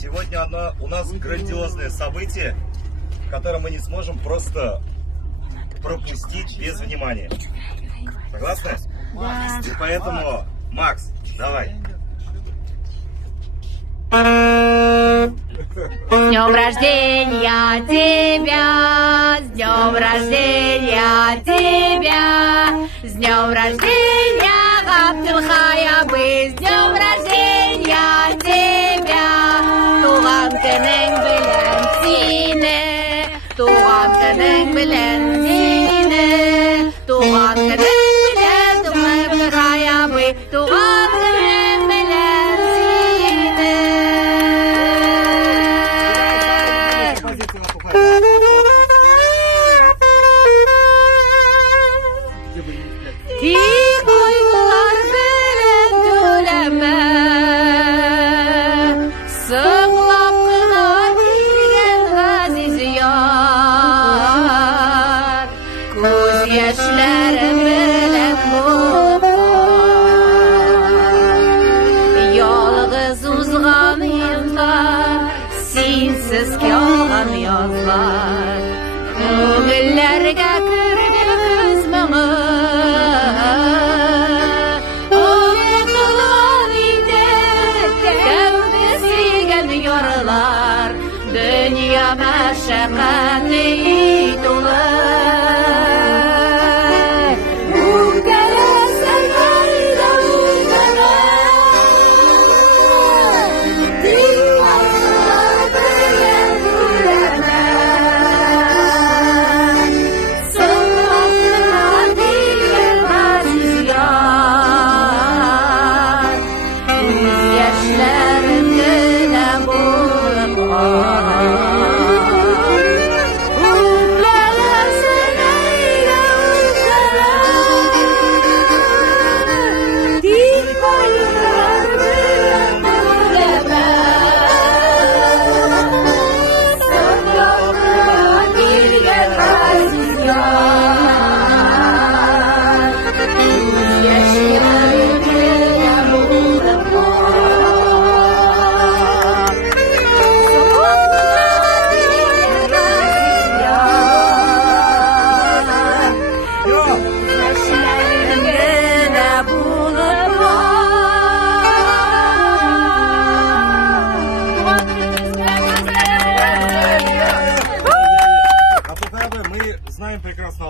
Сегодня у нас грандиозное событие, которое мы не сможем просто пропустить без внимания. Согласны? Да. И поэтому, Макс, давай. С днем рождения тебя, с днем рождения тебя, с днем рождения, Габдулхаябы, с днем рождения тебя. Туган көнең белән сине, туган көнең белән сине, туган көнең белән Габдулхаябы, туган көнең белән сине. Тик айлар белән түләмә, сыңлап кына килгән газиз яр, күз яшьләре белән ялгыз узган еллар, синсез калган язлар, күңелләргә керде көз моңы. Yarlar, dünya meşakkatli